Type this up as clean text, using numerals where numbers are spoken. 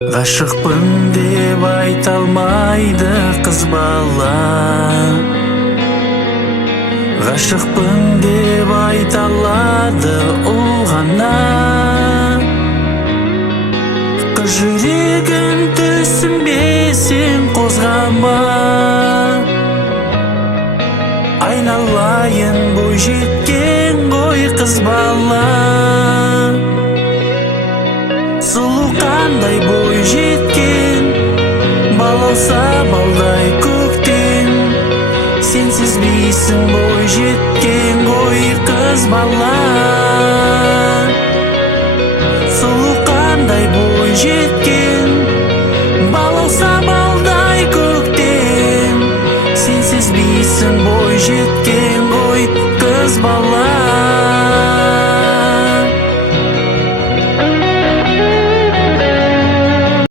Ғашықпын деп айта алмайды қыз бала. Ғашықпын деп айта алады ол ғана. Қыз жүрегін түсінбесең қозғама. Айналайын бойжеткен ғой қыз бала. Сұлу қандай бойжеткен, балауса балдай көктен. Сенсіз бейсің бойжеткен ғой қыз бала. Сұлу қандай бойжеткен, балауса балдай көктен. Сенсіз бейсің бойжеткен ғой қыз бала.